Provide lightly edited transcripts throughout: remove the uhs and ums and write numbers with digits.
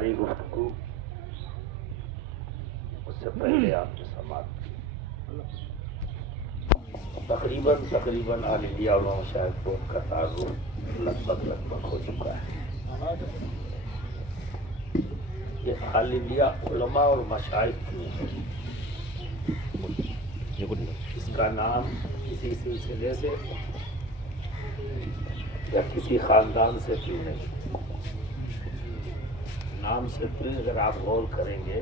ہماری گفتگو اس سے پہلے آپ نے سماعت کی. تقریباً آل انڈیا علماء مشائخ بورڈ کا تعارف لگ بھگ ہو چکا ہے. یہ آل انڈیا علماء اور مشائخ کیوں ہے؟ اس کا نام کسی سلسلے سے یا کسی خاندان سے کیوں نہیں؟ نام سے بھی اگر آپ غور کریں گے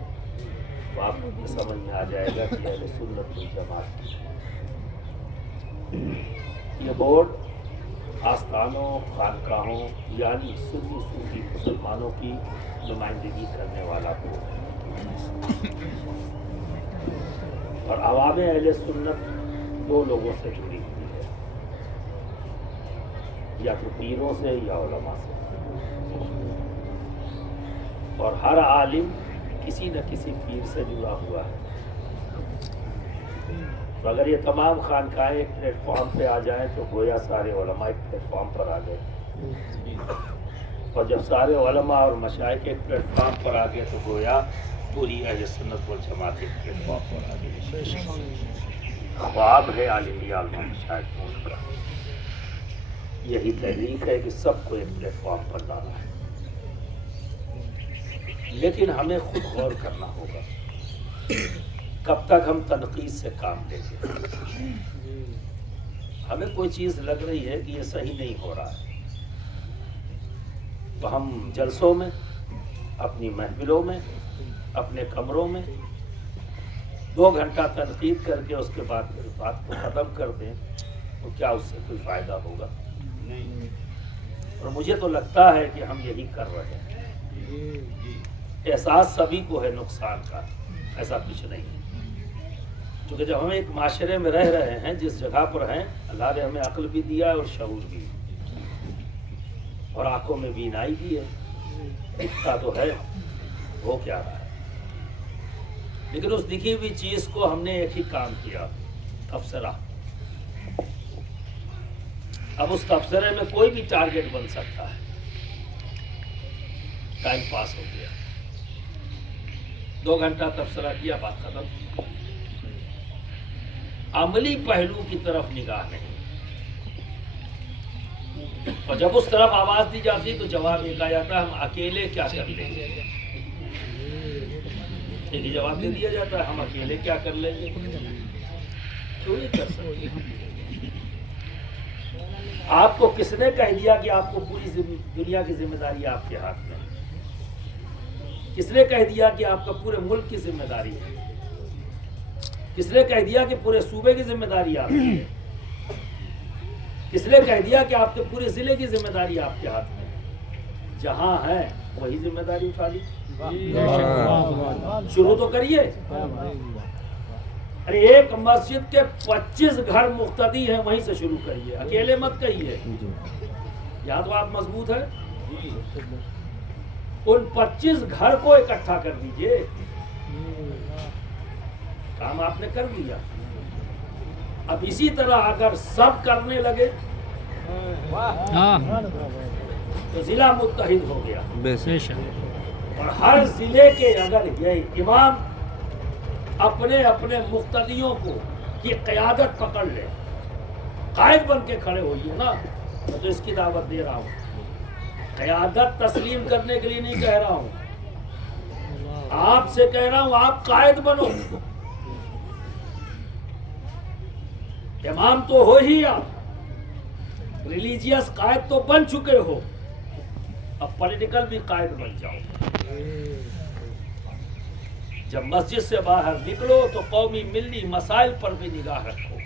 تو آپ کو یہ سمجھ میں آ جائے گا کہ اہل سنت والجماعت کی. یہ بورڈ آستانوں، خانقاہوں یعنی سنی صوفی مسلمانوں کی نمائندگی کرنے والا بورڈ ہے، اور عوام اہل سنت دو لوگوں سے جڑی ہوئی ہے، یا تو پیروں سے یا علماء سے. اور ہر عالم کسی نہ کسی پیر سے جڑا ہوا ہے. تو اگر یہ تمام خانقاہیں ایک پلیٹ فارم پہ آ جائیں تو گویا سارے علماء ایک پلیٹ فارم پر آ گئے، اور جب سارے علماء اور مشائخ ایک پلیٹ فارم پر آ گئے تو گویا پوری اہل سنت والجماعت ایک پلیٹ فارم پر آ گئی. خواب ہے آل انڈیا علماء مشائخ بورڈ کا، یہی تحریک ہے کہ سب کو ایک پلیٹ فارم پر لانا ہے. لیکن ہمیں خود غور کرنا ہوگا کب تک ہم تنقید سے کام لیں گے. ہمیں کوئی چیز لگ رہی ہے کہ یہ صحیح نہیں ہو رہا ہے تو ہم جلسوں میں، اپنی محفلوں میں، اپنے کمروں میں 2 گھنٹہ تنقید کر کے اس کے بعد بات کو ختم کر دیں تو کیا اس سے کوئی فائدہ ہوگا؟ اور مجھے تو لگتا ہے کہ ہم یہی کر رہے ہیں. احساس سبھی کو ہے نقصان کا، ایسا کچھ نہیں ہے. کیونکہ جب ہم ایک معاشرے میں رہ رہے ہیں، جس جگہ پر ہیں، اللہ نے ہمیں عقل بھی دیا ہے اور شعور بھی، اور آنکھوں میں بینائی بھی ہے، دکھتا تو ہے وہ کیا رہا ہے. لیکن اس دکھی ہوئی چیز کو ہم نے ایک ہی کام کیا، تبصرہ. اب اس تبصرے میں کوئی بھی ٹارگٹ بن سکتا ہے. ٹائم پاس ہو گیا، 2 گھنٹہ تبصرہ کیا، بات ختم. عملی پہلو کی طرف نگاہ نہیں. اور جب اس طرف آواز دی جاتی تو جواب یہ کہا جاتا ہے ہم اکیلے کیا کر لیں گے. ایک ہی جواب دے دیا جاتا ہے ہم اکیلے کیا کر لیں گے. کیوں نہیں کر سکتے؟ آپ کو کس نے کہہ دیا کہ آپ کو پوری دنیا کی ذمہ داری آپ کے ہاتھ میں ہے؟ کس نے کہہ دیا کہ آپ کا پورے ملک کی ذمہ داری ہے؟ کس نے کہہ دیا کہ پورے صوبے کی ذمہ داری آپ کی ہے؟ کس نے کہہ دیا کہ آپ کے پورے ضلع کی ذمہ داری آپ کے ہاتھ میں ہے؟ جہاں ہے وہی ذمہ داری اٹھا لی. شروع تو کریے. ارے ایک مسجد کے 25 گھر مقتدی ہیں، وہیں سے شروع کریے، اکیلے مت کہیے. یہاں تو آپ مضبوط ہیں، ان 25 گھر کو اکٹھا کر دیجئے. کام آپ نے کر دیا. اب اسی طرح اگر سب کرنے لگے تو ضلع متحد ہو گیا. اور ہر ضلع کے اگر یہ امام اپنے اپنے مقتدیوں کو کی قیادت پکڑ لے، قائد بن کے کھڑے ہوئیے نا. میں تو اس کی دعوت دے رہا ہوں، قیادت تسلیم کرنے کے لیے نہیں کہہ رہا ہوں. آپ سے کہہ رہا ہوں آپ قائد بنو. امام تو ہو ہی، آپ ریلیجیس قائد تو بن چکے ہو، اب پولیٹیکل بھی قائد بن جاؤ. جب مسجد سے باہر نکلو تو قومی ملی مسائل پر بھی نگاہ رکھو.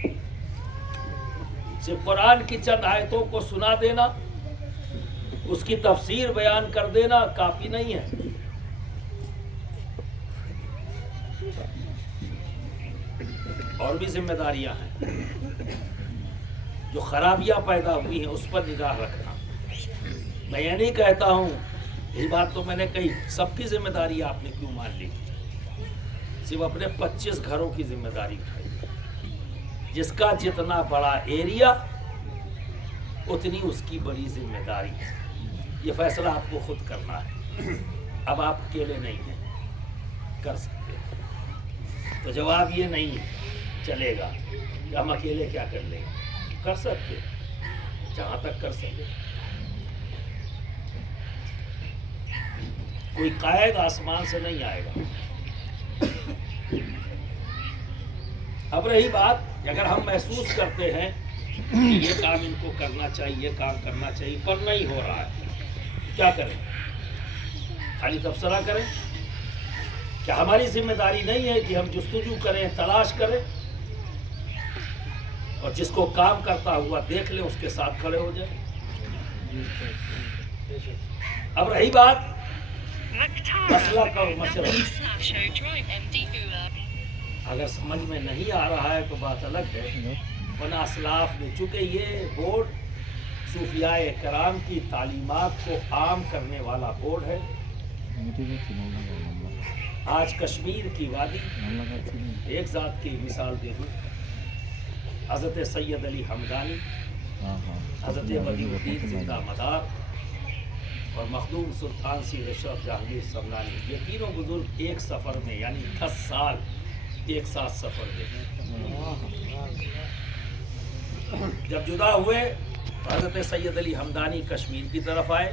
صرف قرآن کی چند آیتوں کو سنا دینا، اس کی تفسیر بیان کر دینا کافی نہیں ہے. اور بھی ذمہ داریاں ہیں. جو خرابیاں پیدا ہوئی ہیں اس پر نگاہ رکھنا. میں یہ نہیں کہتا ہوں، یہ بات تو میں نے کہی، سب کی ذمہ داری آپ نے کیوں مان لی؟ صرف اپنے 25 گھروں کی ذمہ داری اٹھائی. جس کا جتنا بڑا ایریا اتنی اس کی بڑی ذمہ داری ہے. یہ فیصلہ آپ کو خود کرنا ہے. اب آپ اکیلے نہیں ہیں، کر سکتے ہیں؟ تو جواب یہ نہیں چلے گا کہ ہم اکیلے کیا کر لیں گے، کر سکتے جہاں تک کر سکتے. کوئی قائد آسمان سے نہیں آئے گا. اب رہی بات، اگر ہم محسوس کرتے ہیں کہ یہ کام ان کو کرنا چاہیے، یہ کام کرنا چاہیے، پر نہیں ہو رہا ہے، کیا کریں؟ خالی تبصرہ کریں؟ کیا ہماری ذمہ داری نہیں ہے کہ ہم جستجو کریں، تلاش کریں، اور جس کو کام کرتا ہوا دیکھ لیں اس کے ساتھ کھڑے ہو جائیں؟ اب رہی بات مسئلہ کا مشورہ، اگر سمجھ میں نہیں آ رہا ہے تو بات الگ ہے، ورنہ اسلاف نے، چونکہ یہ بورڈ صوفیاء کرام کی تعلیمات کو عام کرنے والا بورڈ ہے. آج کشمیر کی وادی، ایک ذات کی مثال دے دوں، حضرت سید علی حمدانی، حضرت بدیع الدین زندہ مدار اور مخدوم سلطان سید اشرف جہانگیر سمنانی، یہ تینوں بزرگ ایک سفر میں، یعنی 10 سال ایک ساتھ سفر میں. جب جدا ہوئے تو حضرت سید علی حمدانی کشمیر کی طرف آئے،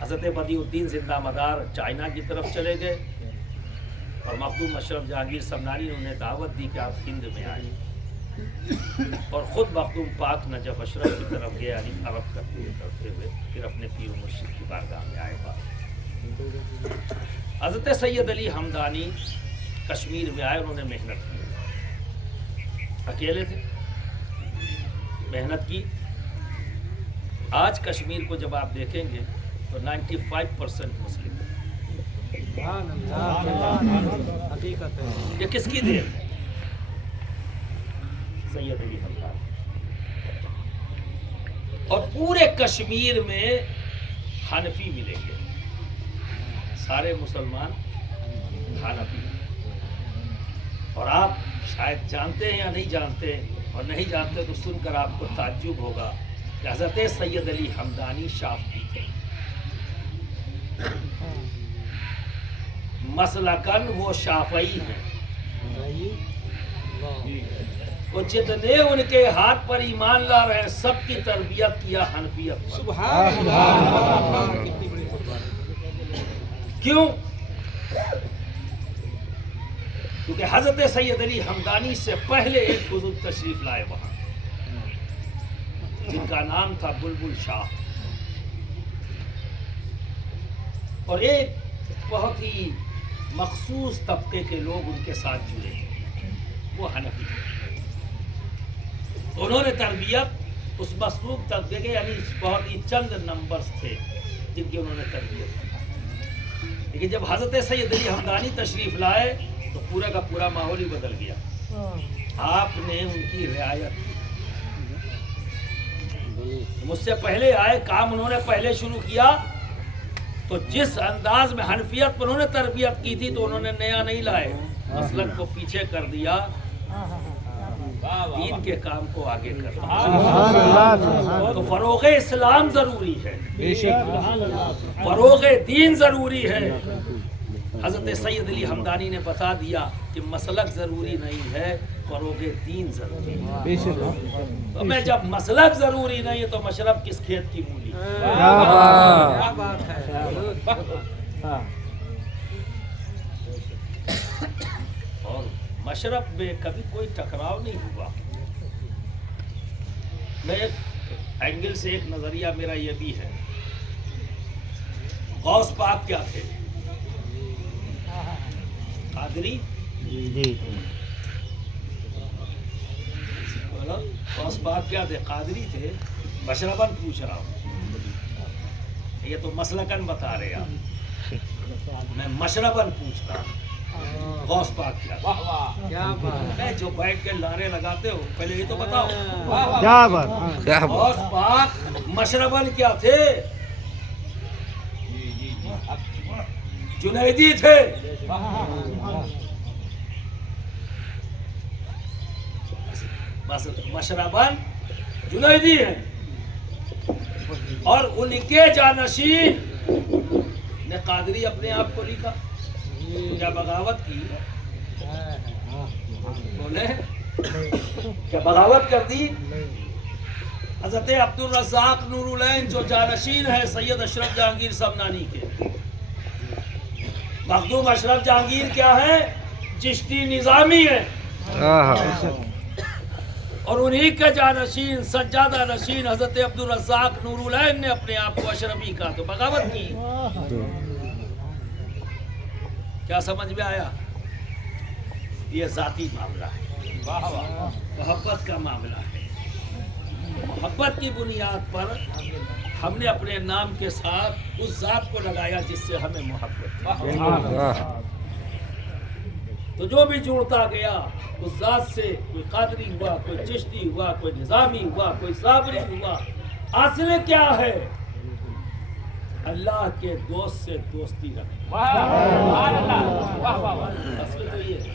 حضرت بدیع الدین زندہ مدار چائنا کی طرف چلے گئے، اور مخدوم اشرف جہانگیر سمنانی نے انہیں دعوت دی کہ آپ ہند میں آئیں، اور خود مخدوم پاک نجف اشرف کی طرف گئے، یعنی عرب کرتے ہوئے پھر اپنے پیر و مرشد کی بارگاہ میں آئے. حضرت سید علی حمدانی کشمیر میں آئے، انہوں نے محنت کی، اکیلے تھے، محنت کی. آج کشمیر کو جب آپ دیکھیں گے تو 95% مسلم ہے. یہ کس کی دیر ہے؟ سید علی حمدانی. اور پورے کشمیر میں حنفی ملیں گے، سارے مسلمان حنفی. اور آپ شاید جانتے ہیں یا نہیں جانتے، اور نہیں جانتے تو سن کر آپ کو تعجب ہوگا کہ حضرت سید علی حمدانی شافعی تھے. مسلکن وہ شافعی ہیں، وہ جتنے ان کے ہاتھ پر ایمان لا رہے ہیں سب کی تربیت کیا حنفیت پر. سبحان اللہ. کیوں؟ کیونکہ حضرت سید علی حمدانی سے پہلے ایک بزرگ تشریف لائے وہاں، جن کا نام تھا بلبل شاہ، اور ایک بہت ہی مخصوص طبقے کے لوگ ان کے ساتھ جڑے تھے، وہ حنفی تھے. انہوں نے تربیت اس مسلوب طبقے کے، یعنی بہت ہی چند نمبرز تھے جن کی انہوں نے تربیت کی. لیکن جب حضرت سید علی حمدانی تشریف لائے تو پورا کا پورا ماحول ہی بدل گیا. آپ نے ان کی رعایت کی. مجھ سے پہلے آئے، کام انہوں نے پہلے شروع کیا، تو جس انداز میں حنفیت پر انہوں نے تربیت کی تھی تو انہوں نے نیا نہیں لائے، مسلک کو پیچھے کر دیا، دین کے کام کو آگے کر دیا. تو فروغ اسلام ضروری ہے، فروغ دین ضروری ہے. حضرت سید علی حمدانی نے بتا دیا کہ مسلک ضروری نہیں ہے، فروغ دین ضروری ہے. تو میں جب مسلک ضروری نہیں ہے تو مشرب کس کھیت کی مولی. اور مشرب میں کبھی کوئی ٹکراؤ نہیں ہوا. میں ایک اینگل سے ایک نظریہ میرا یہ بھی ہے، غوث پاک کیا تھے؟ قادری. غوث پاک کیا تھے؟ قادری تھے. مشرباً پوچھ رہا ہوں، یہ تو مسلکن بتا رہے آپ، میں مشرباً پوچھ رہا ہوں غوث پاک کیا تھے؟ جو بیٹھ کے لارے لگاتے ہو پہلے یہ تو بتاؤ. غوث پاک مشرباً کیا تھے؟ جنیدی تھے. مشرباً جنیدی ہیں، اور ان کے جانشین نے قادری اپنے آپ کو لکھا؟ کیا بغاوت کی؟ بولے کیا بغاوت کر دی؟ حضرت عبدالرزاق نور العین جو جانشین ہے سید اشرف جہانگیر سمنانی کے، مخدوم اشرف جہانگیر کیا ہے؟ چشتی نظامی ہے، اور انہی کے جانشین سجادہ نشین حضرت عبدالرزاق نور العین نے اپنے آپ کو اشرفی کہا، تو بغاوت کی۔ کیا سمجھ میں آیا؟ یہ ذاتی معاملہ ہے، محبت کا معاملہ ہے۔ محبت کی بنیاد پر ہم نے اپنے نام کے ساتھ اس ذات کو لگایا جس سے ہمیں محبت ہے۔ تو جو بھی جڑتا گیا اس ذات سے، کوئی قادری ہوا، کوئی چشتی ہوا، کوئی نظامی ہوا، کوئی صابری ہوا، اصل کیا ہے؟ اللہ کے دوست سے دوستی رکھنا۔ اصل تو یہ ہے۔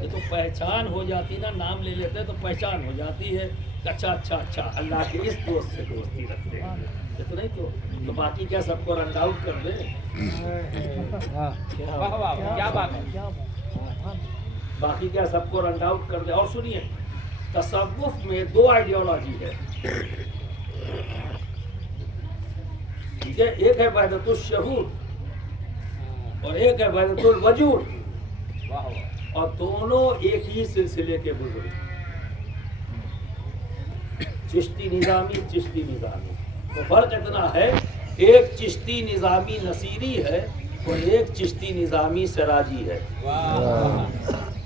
یہ تو پہچان ہو جاتی نا، نام لے لیتے تو پہچان ہو جاتی ہے، اچھا اللہ کے اس دوست سے دوستی رکھتے ہیں، یہ تو نہیں تو باقی کیا سب کو رن آؤٹ کر دیں؟ کیا بات ہے، باقی کیا سب کو رن آؤٹ کر دیں؟ اور سنیے، تصوف میں دو آئیڈیالوجی ہے، ٹھیک ہے؟ ایک ہے وحدت الشہود اور ایک ہے وحدت الوجود، اور دونوں ایک ہی سلسلے کے بزرگ، چشتی نظامی تو فرق اتنا ہے، ایک چشتی نظامی نصیری ہے اور ایک چشتی نظامی سراجی ہے۔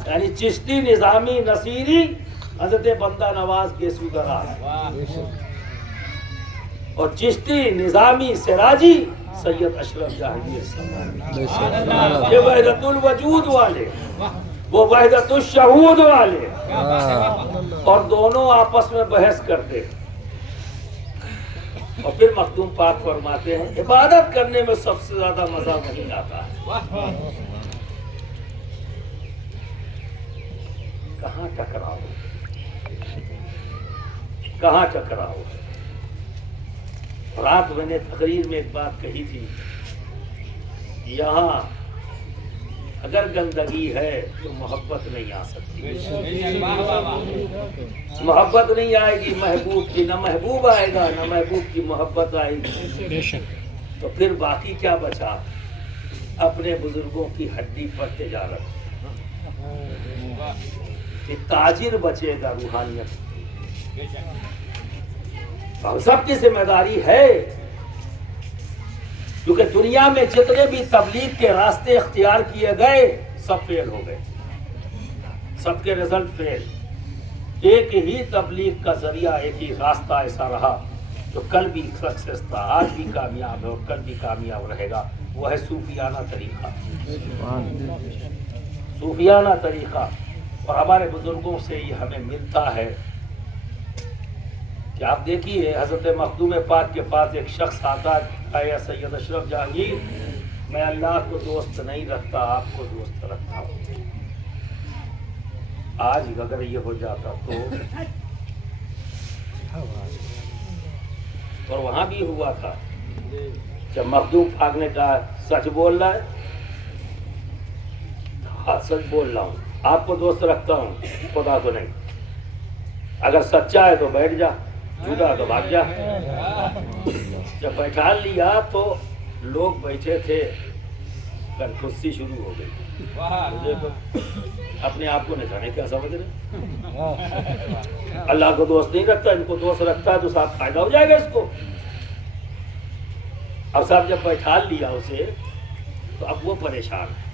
یعنی چشتی نظامی نصیری حضرت بندہ نواز گیسو دراز، اور چشتی نظامی سراجی سید اشرف جہانگیر سمنانی۔ یہ وحدت الوجود والے، وہ وحدت الشہود والے، اور دونوں آپس میں بحث کرتے ہیں۔ اور پھر مخدوم پاک فرماتے ہیں عبادت کرنے میں سب سے زیادہ مزہ نہیں آتا ہے۔ کہاں ٹکراؤ، کہاں ٹکراؤ؟ رات میں نے تقریر میں ایک بات کہی تھی، یہاں اگر گندگی ہے تو محبت نہیں آ سکتی، محبت نہیں آئے گی محبوب کی، نہ محبوب آئے گا نہ محبوب کی محبت آئے گی، تو پھر باقی کیا بچا؟ اپنے بزرگوں کی ہڈی پر تجارت، تاجر بچے گا روحانیت۔ ہم سب کی ذمہ داری ہے، کیونکہ دنیا میں جتنے بھی تبلیغ کے راستے اختیار کیے گئے سب فیل ہو گئے، سب کے رزلٹ فیل۔ ایک ہی تبلیغ کا ذریعہ، ایک ہی راستہ ایسا رہا جو کل بھی سکسیس تھا، آج بھی کامیاب ہے اور کل بھی کامیاب رہے گا، وہ ہے صوفیانہ طریقہ، صوفیانہ طریقہ۔ اور ہمارے بزرگوں سے یہ ہمیں ملتا ہے کہ آپ دیکھیے حضرت مخدوم پاک کے پاس ایک شخص آتا ہے، یا سید اشرف جہانگیر میں اللہ کو دوست نہیں رکھتا، آپ کو دوست رکھتا ہوں۔ آج اگر یہ ہو جاتا تو، اور وہاں بھی ہوا تھا جب مخدوم پاک نے کہا سچ بول رہا ہے، ہاں سچ بول رہا ہوں، آپ کو دوست رکھتا ہوں، خدا کو نہیں، اگر سچا ہے تو بیٹھ جا، جھوٹا تو بھاگ جا۔ جب بیٹھا لیا تو لوگ بیٹھے تھے، کنفوسی شروع ہو گئی، اپنے آپ کو نشانے کیا سمجھ رہے؟ اللہ کو دوست نہیں رکھتا، ان کو دوست رکھتا ہے تو صاحب فائدہ ہو جائے گا اس کو۔ اب صاحب جب بیٹھا لیا اسے تو اب وہ پریشان ہے۔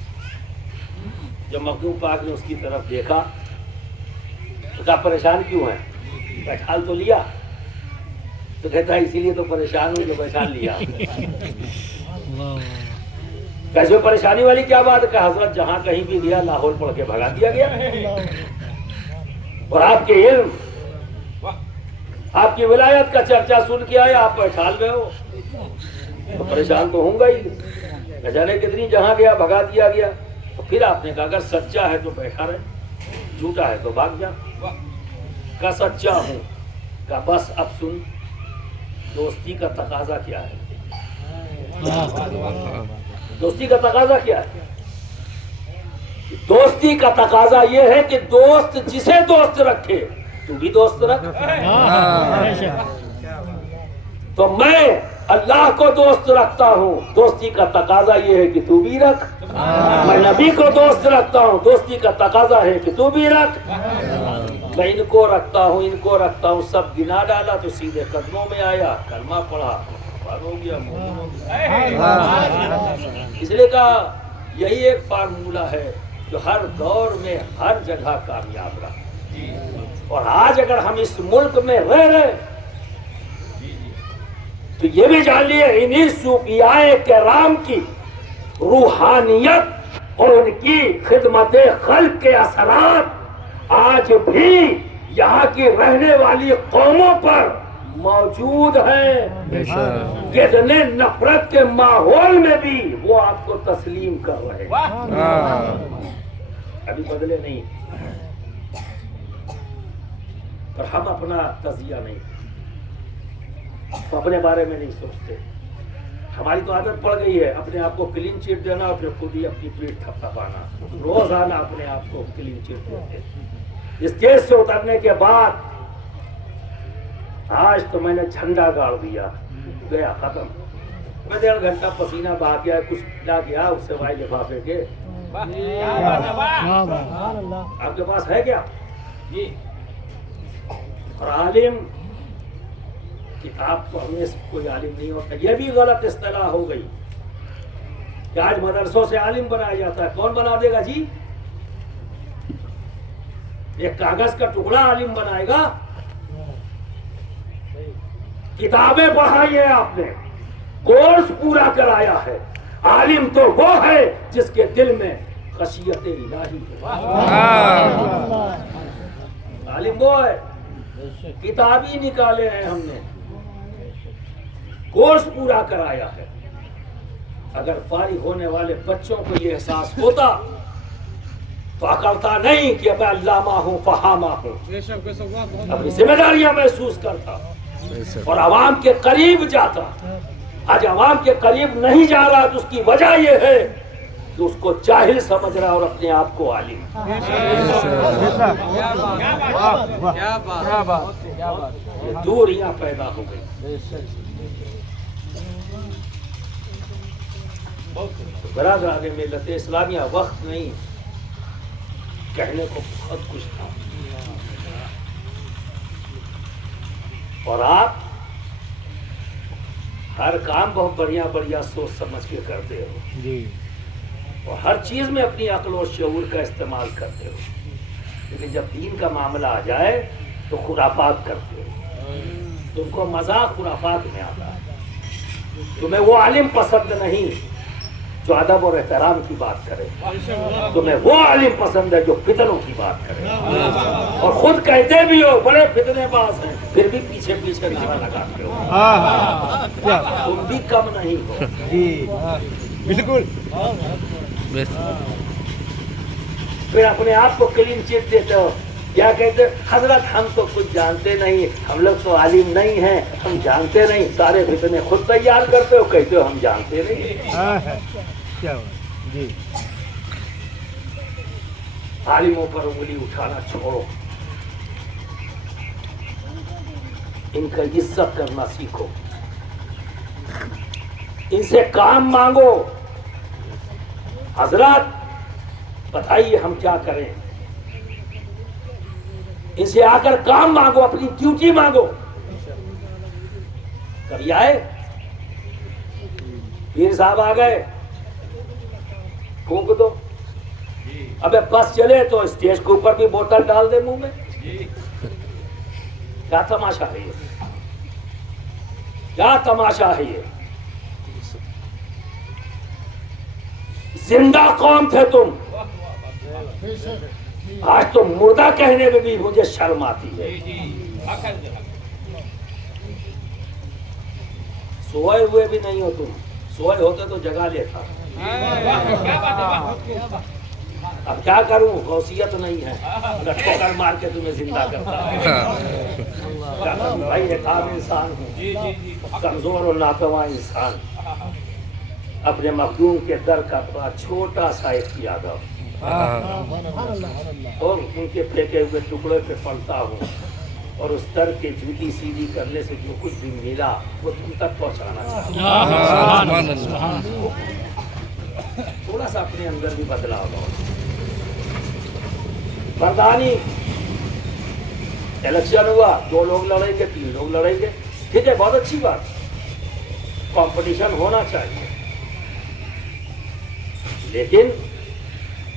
جب مخدوم پاک نے اس کی طرف دیکھا تو کہا پریشان کیوں ہیں؟ بیٹھال تو لیا، تو کہتا ہے اسی لیے تو پریشان ہوں جو بیٹھال لیا۔ کیسے پریشانی والی کیا بات ہے؟ کہ حضرت جہاں کہیں بھی گیا لاہور پڑھ کے بھگا دیا گیا، اور آپ کے علم، آپ کی ولایت کا چرچا سن کے آئے، آپ بیٹھال گئے ہو تو پریشان تو ہوں گا ہی، نہ جانے کتنی جہاں گیا بھگا دیا گیا۔ تو پھر آپ نے کہا اگر سچا ہے تو بیٹھا رہے، جھوٹا ہے تو بھاگ جا۔ کہا سچا ہوں، کہا بس اب سن دوستی کا تقاضا کیا ہے، دوستی کا تقاضا کیا ہے؟ دوستی کا تقاضا یہ ہے کہ دوست جسے دوست رکھے تو بھی دوست رکھ. تو میں اللہ کو دوست رکھتا ہوں، دوستی کا تقاضا یہ ہے کہ تو بھی رکھ. میں نبی کو دوست رکھتا ہوں، دوستی کا تقاضا ہے کہ تو بھی رکھ. میں ان کو رکھتا ہوں، سب گنا ڈالا تو سیدھے قدموں میں آیا، کلمہ پڑھا، ہو گیا. اس لیے کہا یہی ایک فارمولہ ہے جو ہر دور میں ہر جگہ کامیاب رہا. اور آج اگر ہم اس ملک میں رہ رہے تو یہ بھی جان لیے انہی صوفیاء کرام کی روحانیت اور ان کی خدمت خلق کے اثرات آج بھی یہاں کی رہنے والی قوموں پر موجود ہیں. کتنے نفرت کے ماحول میں بھی وہ آپ کو تسلیم کر رہے ہیں، ابھی بدلے نہیں. پر ہم اپنا تزیہ نہیں، اپنے بارے میں نہیں سوچتے. ہماری تو عادت پڑ گئی ہے اپنے آپ کو کلین چٹ دینا اور پھر خود ہی اپنی پیٹ تھپتھپانا. روزانہ اپنے آپ کو کلین چٹ دیتے. اسٹیج سے اترنے کے بعد آج تو میں نے جھنڈا گاڑ دیا، گیا ختم. میں 1.5 گھنٹہ پسینہ بہا گیا، کچھ ملا گیا اس سے وائے لفافے کے. آپ کے پاس ہے کیا؟ اور عالم کتاب پڑھنے سے کوئی عالم نہیں ہوتا. یہ بھی غلط اصطلاح ہو گئی کہ آج مدرسوں سے عالم بنایا جاتا ہے. کون بنا دے گا جی؟ ایک کاغذ کا ٹکڑا عالم بنائے گا؟ کتابیں پڑھائی ہیں آپ نے، کورس پورا کرایا ہے. عالم تو وہ ہے جس کے دل میں خشیت الہی ہے. عالم وہ ہے، کتاب ہی نکالے ہیں ہم نے، کورس پورا کرایا ہے. اگر فارغ ہونے والے بچوں کو یہ احساس ہوتا تو عقلتا نہیں کہ میں علامہ ہوں، فہامہ ہوں. اپنی ذمہ داریاں محسوس کرتا اور عوام کے قریب جاتا. آج عوام کے قریب نہیں جا رہا تو اس کی وجہ یہ ہے کہ اس کو جاہل سمجھ رہا اور اپنے آپ کو عالم. یہ دوریاں پیدا ہو گئی. برادران ملت اسلامیہ وقت نہیں، کہنے کو بہت کچھ تھا. اور آپ ہر کام بہت بڑھیا بڑھیا سوچ سمجھ کے کرتے ہو اور ہر چیز میں اپنی عقل و شعور کا استعمال کرتے ہو، لیکن جب دین کا معاملہ آ جائے تو خرافات کرتے ہو. تم کو مزہ خرافات میں آتا ہے. تمہیں وہ عالم پسند نہیں جو ادب اور احترام کی بات کرے، تمہیں وہ عالم پسند ہے جو فتنوں کی بات کرے. اور خود کہتے بھی ہو بڑے فتنے باز ہیں، پھر بھی پیچھے پیچھے نعرہ لگاتے ہو. تم بھی کم نہیں ہو. بالکل. پھر اپنے آپ کو کلین چٹ دیتے ہو. کیا کہتے حضرت ہم تو کچھ جانتے نہیں، ہم لوگ تو عالم نہیں ہیں، ہم جانتے نہیں. سارے فتنے خود تیار کرتے ہو، کہتے ہو ہم جانتے نہیں. جی عالموں پر انگلی اٹھانا چھوڑو، ان کا عزت کرنا سیکھو، ان سے کام مانگو. حضرات بتائیے ہم کیا کریں؟ ان سے آ کر کام مانگو، اپنی ڈیوٹی مانگو. کبھی آئے پیر صاحب آ گئے پھونک دو. ابے بس چلے تو اسٹیج کے اوپر بھی بوتل ڈال دے منہ میں. کیا تماشا ہے یہ؟ کیا تماشا ہے یہ؟ زندہ قوم تھے تم، آج تو مردہ کہنے میں بھی مجھے شرم آتی ہے. سوئے ہوئے بھی نہیں ہو تم، سوئے ہوتے تو جگہ لیتا. اب کیا کروں، غوثیت نہیں ہے، ٹھوکر مار کے تمہیں زندہ کرتا. بھائی ایک عام انسان ہوں، کمزور اور ناتواں انسان. اپنے مخدوم کے در کا بڑا چھوٹا سا ایک پیادہ اور ان کے پھینکے ہوئے ٹکڑے پہ پڑتا ہوں اور اس در کے جوتی سیدھی کرنے سے جو کچھ بھی ملا وہ تم تک پہنچانا چاہتا ہوں۔ تھوڑا سا اپنے اندر بھی بدلاؤ لاؤ۔ بردانی الیکشن ہوا، 2 لوگ لڑیں گے، 3 لوگ لڑیں گے، ٹھیک ہے، بہت اچھی بات، کمپٹیشن ہونا چاہیے، لیکن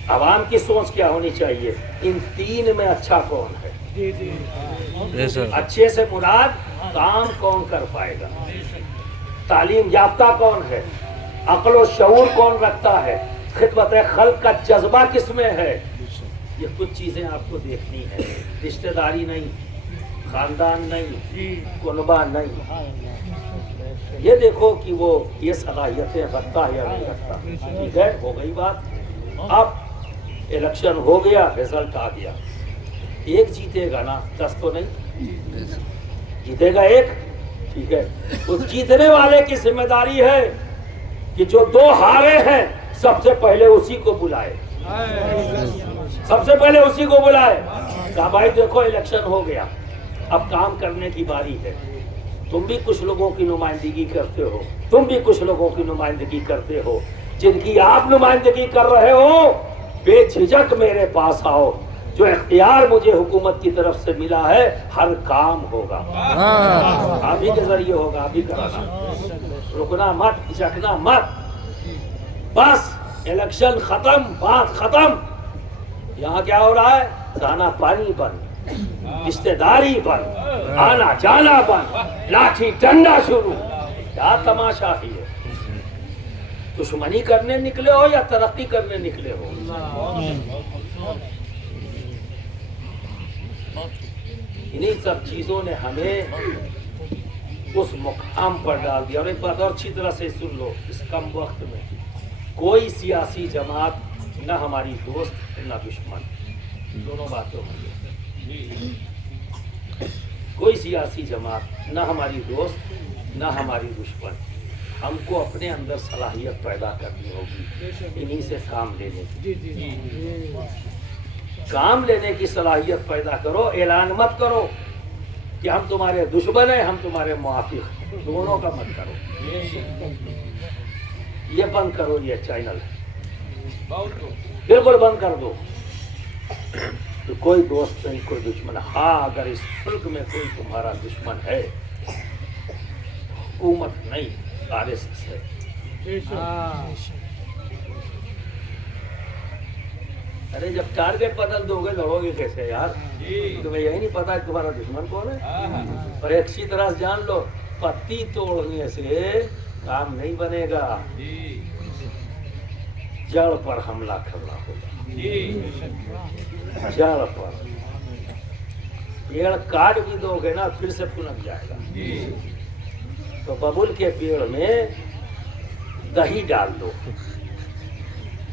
عوام کی سوچ کیا ہونی چاہیے؟ ان 3 میں اچھا کون ہے؟ اچھے سے مراد کام کون کر پائے گا، تعلیم یافتہ کون ہے، عقل و شعور کون رکھتا ہے، خدمت خلق کا جذبہ کس میں ہے، یہ کچھ چیزیں آپ کو دیکھنی ہے۔ رشتہ داری نہیں، خاندان نہیں، کنبہ نہیں، یہ دیکھو کہ وہ یہ صلاحیتیں رکھتا ہے یا نہیں رکھتا۔ ٹھیک ہے، ہو گئی بات۔ اب الیکشن ہو گیا، رزلٹ آ گیا، ایک جیتے گا نا، 10 تو نہیں جیتے گا، ایک، ٹھیک ہے، اس جیتنے والے کی ذمہ داری ہے کہ جو 2 ہارے ہیں سب سے پہلے اسی کو بلائے، سب سے پہلے اسی کو بلائے، کہا بھائی دیکھو الیکشن ہو گیا، اب کام کرنے کی باری ہے، تم بھی کچھ لوگوں کی نمائندگی کرتے ہو، تم بھی کچھ لوگوں کی نمائندگی کرتے ہو، جن کی آپ نمائندگی کر رہے ہو بے جھجک میرے پاس آؤ، جو اختیار مجھے حکومت کی طرف سے ملا ہے ہر کام ہوگا، آپ ہی کے ذریعے ہوگا، آپ ہی کرانا، رکنا مت، جھکنا مت، بس الیکشن ختم، بات ختم۔ یہاں کیا ہو رہا ہے؟ دانا پانی بند، رشتہ داری بند، آنا جانا بند، لاٹھی ڈنڈا شروع، کیا تماشا ہی ہے؟ دشمنی کرنے نکلے ہو یا ترقی کرنے نکلے ہو؟ انہی سب چیزوں نے ہمیں اس مقام پر ڈال دیا۔ اور ایک بات اور اچھی طرح سے سن لو، اس کم وقت میں کوئی سیاسی جماعت نہ ہماری دوست نہ دشمن، دونوں باتیں ہوں گی۔ کوئی سیاسی جماعت نہ ہماری دوست نہ ہماری دشمن، ہم کو اپنے اندر صلاحیت پیدا کرنی ہوگی انہی سے کام لینے کی۔ کام لینے کی صلاحیت پیدا کرو، اعلان مت کرو کہ ہم تمہارے دشمن ہیں، ہم تمہارے موافق ہیں، دونوں کا مت کرو، یہ بند کرو، یہ چینل بالکل بند کر دو۔ تو کوئی دوست نہیں، کوئی دشمن، ہاں اگر اس ملک میں کوئی تمہارا دشمن ہے، حکومت نہیں، RSS ہے۔ ارے جب ٹارگٹ بدل دو گے لڑو گے کیسے یار؟ تمہیں یہی نہیں پتا کہ تمہارا دشمن کون ہے؟ اور ایک اچھی طرح سے جان لو، پتی توڑنے سے کام نہیں بنے گا، جڑ پر حملہ کرنا ہوگا، جڑ پر۔ پیڑ کاٹ بھی دو گے نا پھر سے پنپ جائے گا۔ تو ببول کے پیڑ میں دہی ڈال دو،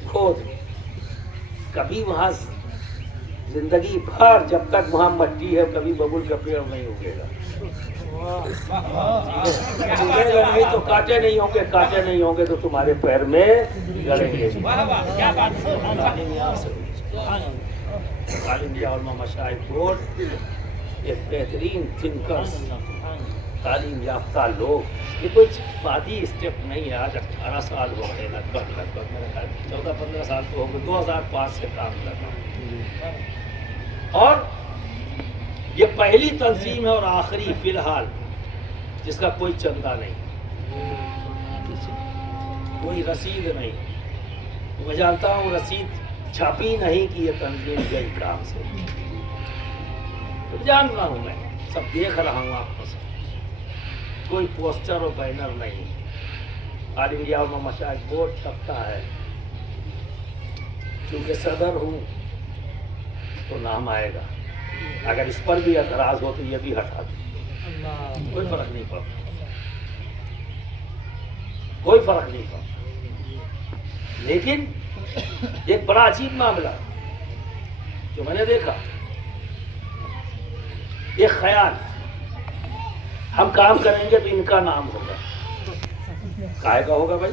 کھود، کبھی وہاں زندگی بھر جب تک وہاں مٹی ہے کبھی ببول کا پیڑ نہیں اگے گا۔ نہیں تو کانٹے نہیں ہوں گے، کانٹے نہیں ہوں گے تو تمہارے پیر میں گڑیں گے۔ عالم علماء مشائخ بورڈ ایک بہترین تھنکرز، تعلیم یافتہ لوگ، یہ کوئی بعدی اسٹیپ نہیں ہے۔ آج 18 سال ہو گئے، لگ بھگ میرے خیال 14-15 سال تو ہو گئے، 2005 سے کام کر رہا ہوں، اور یہ پہلی تنظیم ہے اور آخری فی الحال جس کا کوئی چندہ نہیں، کوئی رسید نہیں۔ میں جانتا ہوں رسید چھاپی نہیں کہ یہ تنظیم گئی کام سے، جان رہا ہوں، میں سب دیکھ رہا ہوں آپ کو، کوئی پوسٹر اور بینر نہیں۔ عالم علماء مشائخ بورڈ چھپتا ہے، کیونکہ صدر ہوں تو نام آئے گا، اگر اس پر بھی اعتراض ہو تو یہ بھی ہٹا دو، کوئی فرق نہیں پڑتا، کوئی فرق نہیں پڑتا۔ لیکن ایک بڑا عجیب معاملہ جو میں نے دیکھا، ایک خیال، ہم کام کریں گے تو ان کا نام ہوگا، کائے کا ہوگا بھائی؟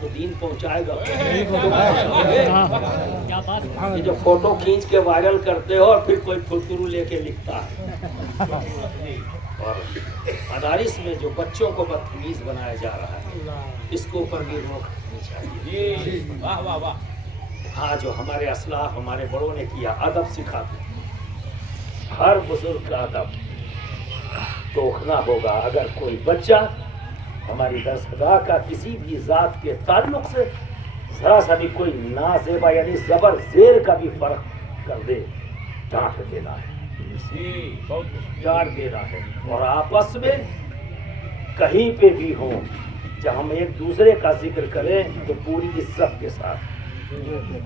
تو دین پہنچائے گا. یہ جو فوٹو کھینچ کے وائرل کرتے ہو اور پھر کوئی پھلترو لے کے لکھتا ہے. اور مدارس میں جو بچوں کو بدتمیز بنایا جا رہا ہے اس کے اوپر بھی روک رکھنی چاہیے. واہ واہ واہ. ہاں جو ہمارے اسلاف ہمارے بڑوں نے کیا ادب سکھاتے ہیں. ہر بزرگ کا ادب توکھنا ہوگا. اگر کوئی بچہ ہماری درسگاہ کا کسی بھی ذات کے تعلق سے ذرا سا بھی کوئی نازیبا یعنی زبر زیر کا بھی فرق کر دے ڈانٹ دینا ہے. ڈانٹ دینا ہے. اور آپس میں کہیں پہ بھی ہوں جب ہم ایک دوسرے کا ذکر کریں تو پوری عزت کے ساتھ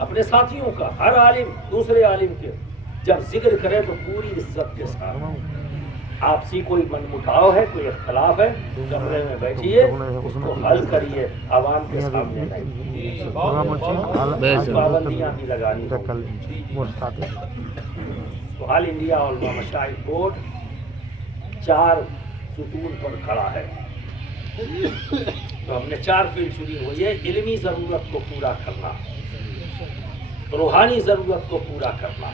اپنے ساتھیوں کا ہر عالم دوسرے عالم کے جب ذکر کرے تو پوری عزت کے ساتھ. آپسی کوئی من مٹاؤ ہے کوئی اختلاف ہے کمرے میں بیٹھیے اس کو حل کریے. عوام کے سامنے نہیں پابندیاں بھی لگانی. تو آل انڈیا علماء مشائخ بورڈ 4 ستون پر کھڑا ہے. تو ہم نے 4 فیلڈ چنی ہوئی ہے. علمی ضرورت کو پورا کرنا, روحانی ضرورت کو پورا کرنا,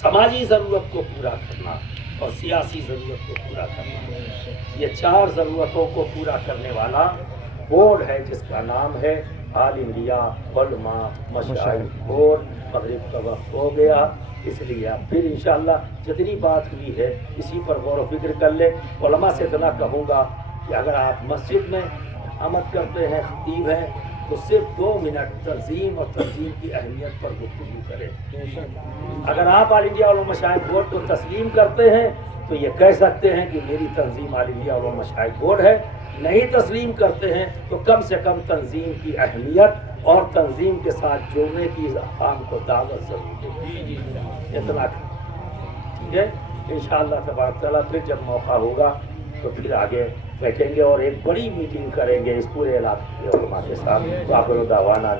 سماجی ضرورت کو پورا کرنا اور سیاسی ضرورت کو پورا کرنا. یہ 4 ضرورتوں کو پورا کرنے والا بورڈ ہے جس کا نام ہے آل انڈیا علماء مشائخ بورڈ. مغرب کا وقت ہو گیا اس لیے اب پھر انشاءاللہ جتنی بات ہوئی ہے اسی پر غور و فکر کر لیں. علماء سے اتنا کہوں گا کہ اگر آپ مسجد میں اقامت کرتے ہیں خطیب ہیں تو صرف 2 منٹ تنظیم اور تنظیم کی اہمیت پر گفتگو کریں. اگر آپ آل انڈیا علماء مشائخ بورڈ کو تسلیم کرتے ہیں تو یہ کہہ سکتے ہیں کہ میری تنظیم آل انڈیا علماء مشائخ بورڈ ہے. نہیں تسلیم کرتے ہیں تو کم سے کم تنظیم کی اہمیت اور تنظیم کے ساتھ جڑنے کی عوام کو دعوت ضرور دیں. اتنا ٹھیک ہے. انشاءاللہ تبارک تعالیٰ پھر جب موقع ہوگا تو پھر آگے بیٹھیں گے اور ایک بڑی میٹنگ کریں گے اس پورے علاقے کے علماء کے ساتھ. آخر دعوانا